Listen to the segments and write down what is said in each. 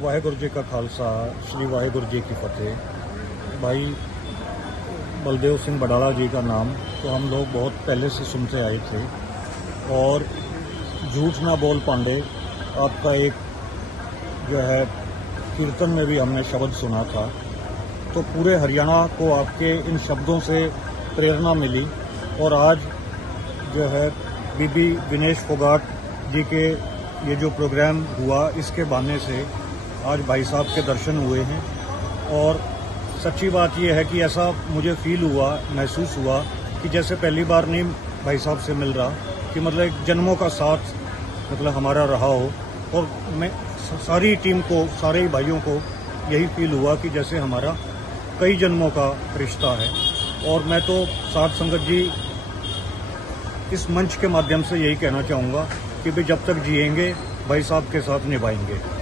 ਵਾਹਿਗੁਰੂ ਜੀ ਕਾ ਖਾਲਸਾ श्री वाहिगुरु जी की फतेह भाई बलदेव सिंह बडाला जी का नाम तो हम लोग बहुत पहले से सुनते आए थे और झूठ ना बोल पांडे आपका एक जो है कीर्तन में भी हमने शब्द सुना था तो पूरे हरियाणा को आपके इन शब्दों से प्रेरणा मिली और आज जो है बीबी विनेश फोगाट जी के ये जो प्रोग्राम हुआ इसके बहाने से आज भाई साहब के दर्शन हुए हैं और सच्ची बात यह है कि ऐसा मुझे फील हुआ, महसूस हुआ कि जैसे पहली बार नहीं भाई साहब से मिल रहा, कि मतलब एक जन्मों का साथ मतलब हमारा रहा हो। और मैं सारी टीम को, सारे ही भाइयों को यही फील हुआ कि जैसे हमारा कई जन्मों का रिश्ता है। और मैं तो साध संगत जी इस मंच के माध्यम से यही कहना चाहूँगा कि भी जब तक जिएँगे, भाई साहब के साथ निभाएँगे।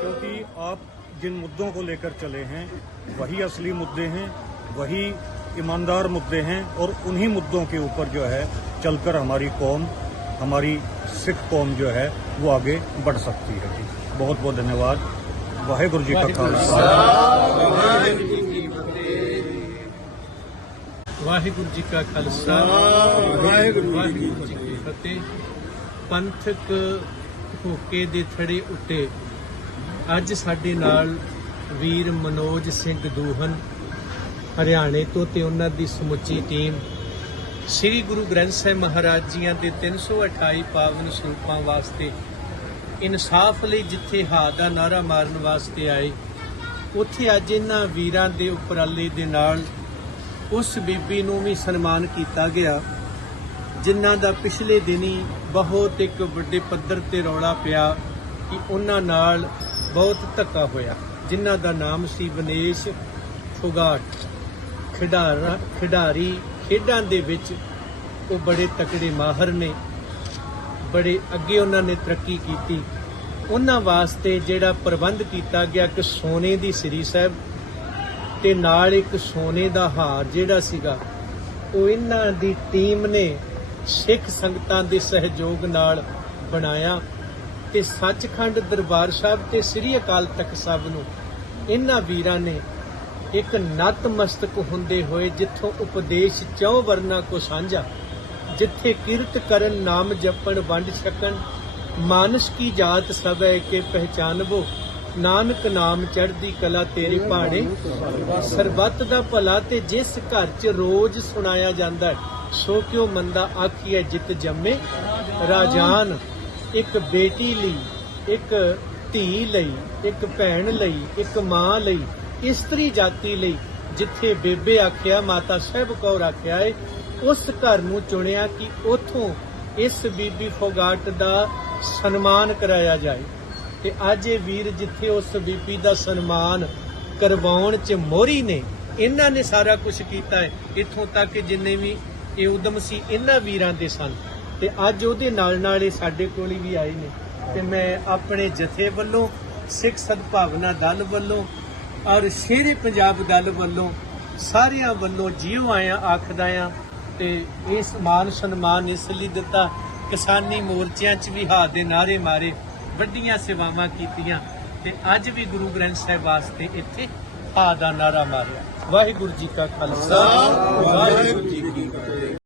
क्योंकि आप जिन मुद्दों को लेकर चले हैं वही असली मुद्दे हैं वही ईमानदार मुद्दे हैं और उन्हीं मुद्दों के ऊपर जो है चलकर हमारी कौम हमारी सिख कौम जो है वो आगे बढ़ सकती है। जी बहुत बहुत धन्यवाद। वाहेगुरु जी का खालसा। वाहेगुरु जी का खालसा। वाहेगुरु जी ਫਤਿਹ ਪੰਥਕ ਹੋਕੇ ਦੇ ਥੜੇ ਉੱਤੇ ਅੱਜ ਸਾਡੇ ਨਾਲ ਵੀਰ ਮਨੋਜ ਸਿੰਘ ਦੂਹਨ, ਹਰਿਆਣੇ ਤੋਂ ਤੇ ਉਹਨਾਂ ਦੀ ਸਮੁੱਚੀ ਟੀਮ, ਸ੍ਰੀ ਗੁਰੂ ਗ੍ਰੰਥ ਸਾਹਿਬ ਮਹਾਰਾਜ ਜੀਆਂ ਦੇ 328 ਪਾਵਨ ਸਰੂਪਾਂ ਵਾਸਤੇ, ਇਨਸਾਫ ਲਈ ਜਿੱਥੇ ਹਾ ਦਾ ਨਾਰਾ ਮਾਰਨ ਵਾਸਤੇ ਆਏ, ਉੱਥੇ ਅੱਜ ਇਹਨਾਂ ਵੀਰਾਂ ਦੇ ਉਪਰਾਲੇ ਦੇ ਨਾਲ ਉਸ ਬੀਬੀ ਨੂੰ ਵੀ ਸਨਮਾਨ ਕੀਤਾ ਗਿਆ। ਜਿਨ੍ਹਾਂ ਦਾ ਪਿਛਲੇ ਦਿਨੀ ਬਹੁਤ ਇੱਕ ਵੱਡੇ ਪੱਧਰ ਤੇ ਰੌਲਾ ਪਿਆ ਕਿ ਉਹਨਾਂ ਨਾਲ ਬਹੁਤ ਧੱਕਾ ਹੋਇਆ। ਜਿਨ੍ਹਾਂ ਦਾ ਨਾਮ ਸੀ ਬਨੇਸ਼ ਫੁਗਾਟ। ਖਿਡਾਰਾ ਖਿਡਾਰੀ ਖੇਡਾਂ ਦੇ ਵਿੱਚ ਉਹ ਬੜੇ ਤਕੜੇ ਮਾਹਰ ਨੇ। ਬੜੇ ਅੱਗੇ ਉਹਨਾਂ ਨੇ ਤਰੱਕੀ ਕੀਤੀ। ਉਹਨਾਂ ਵਾਸਤੇ ਜਿਹੜਾ ਪ੍ਰਬੰਧ ਕੀਤਾ ਗਿਆ ਕਿ ਸੋਨੇ ਦੀ ਸ੍ਰੀ ਸਾਹਿਬ ਤੇ ਨਾਲ ਇੱਕ ਸੋਨੇ ਦਾ ਹਾਰ ਜਿਹੜਾ ਸੀਗਾ, ਉਹ ਇਹਨਾਂ ਦੀ ਟੀਮ ਨੇ ਸਿੱਖ ਸੰਗਤਾਂ ਦੇ ਸਹਿਯੋਗ ਨਾਲ ਬਣਾਇਆ ਤੇ ਸੱਚਖੰਡ ਦਰਬਾਰ ਸਾਹਿਬ ਤੇ ਸ੍ਰੀ ਅਕਾਲ ਤਖਤ ਸਾਹਿਬ ਨੂੰ ਇਹਨਾਂ ਵੀਰਾਂ ਨੇ ਇੱਕ ਨਤਮਸਤਕ ਹੁੰਦੇ ਹੋਏ ਜਿੱਥੋਂ ਉਪਦੇਸ਼ ਚੌ ਵਰਨਾ ਕੋ ਸਾਂਝਾ, ਜਿੱਥੇ ਕਿਰਤ ਕਰਨ, ਨਾਮ ਜਪਣ, ਵੰਡ ਛਕਣ, ਮਾਨਸ ਕੀ ਜਾਤ ਸਭੈ ਕੇ ਪਹਿਚਾਨਵੋ ਨਾਨਕ ਨਾਮ ਚੜ੍ਹਦੀ ਕਲਾ ਤੇਰੇ ਪਹਾੜੇ ਸਰਬੱਤ ਦਾ ਭਲਾ ਤੇ ਜਿਸ ਘਰ 'ਚ ਰੋਜ਼ ਸੁਣਾਇਆ ਜਾਂਦਾ ਸੋ ਕਿਉ ਮੰਦਾ ਆਖੀਐ ਜਿਤ ਜੰਮੇ? ਰਾਜਾਨ, ਇੱਕ ਬੇਟੀ ਲਈ, ਇੱਕ ਧੀ ਲਈ, ਇੱਕ ਭੈਣ ਲਈ, ਇੱਕ ਮਾਂ ਲਈ, ਇਸਤਰੀ ਜਾਤੀ ਲਈ, ਜਿੱਥੇ ਬੇਬੇ ਆਖਿਆ, ਮਾਤਾ ਸਾਹਿਬ ਕੌਰ ਆਖਿਆ ਏ, ਉਸ ਘਰ ਨੂੰ ਚੁਣਿਆ ਕਿ ਉਥੋਂ ਇਸ ਬੀਬੀ ਫੋਗਾਟ ਦਾ ਸਨਮਾਨ ਕਰਾਇਆ ਜਾਏ। ਤੇ ਅੱਜ ਇਹ ਵੀਰ ਜਿੱਥੇ ਉਸ ਬੀਬੀ ਦਾ ਸਨਮਾਨ ਕਰਵਾਉਣ ਚ ਮੋਰੀ ਨੇ, ਇਹਨਾਂ ਨੇ ਸਾਰਾ ਕੁਝ ਕੀਤਾ ਹੈ। ਇੱਥੋਂ ਤੱਕ ਜਿੰਨੇ ਵੀ ਇਹ ਉਦਮ ਸੀ, ਇਹਨਾਂ ਵੀਰਾਂ ਦੇ ਸਨ। ਤੇ ਅੱਜ ਉਹਦੇ ਨਾਲ ਨਾਲ ਇਹ ਸਾਡੇ ਕੋਲ ਵੀ ਆਏ ਨੇ। ਤੇ ਮੈਂ ਆਪਣੇ ਜਥੇ ਵੱਲੋਂ, ਸਿੱਖ ਸਦਭਾਵਨਾ ਦਲ ਵੱਲੋਂ, ਔਰ ਸ਼ੇਰੇ ਪੰਜਾਬ ਦਲ ਵੱਲੋਂ ਸਾਰਿਆਂ ਵੱਲੋਂ ਜਿਉ ਆਇਆ, ਆਖਦਾ ਆ ਤੇ ਇਹ ਮਾਨ ਸਨਮਾਨ ਇਸ ਲਈ ਦਿੱਤਾ, ਕਿਸਾਨੀ ਮੋਰਚਿਆਂ 'ਚ ਵੀ ਹਾ ਦੇ ਨਾਰੇ ਮਾਰੇ। ਵੱਡੀਆਂ ਸੇਵਾਵਾਂ ਕੀਤੀਆਂ ਤੇ ਅੱਜ ਵੀ ਗੁਰੂ ਗ੍ਰੰਥ ਸਾਹਿਬ ਵਾਸਤੇ ਇੱਥੇ ਹਾ ਦਾ ਨਾਰਾ ਮਾਰਿਆ। ਵਾਹਿਗੁਰੂ ਜੀ ਕਾ ਖਾਲਸਾ, ਵਾਹਿਗੁਰੂ ਜੀ ਕੀ ਫਤਿਹ।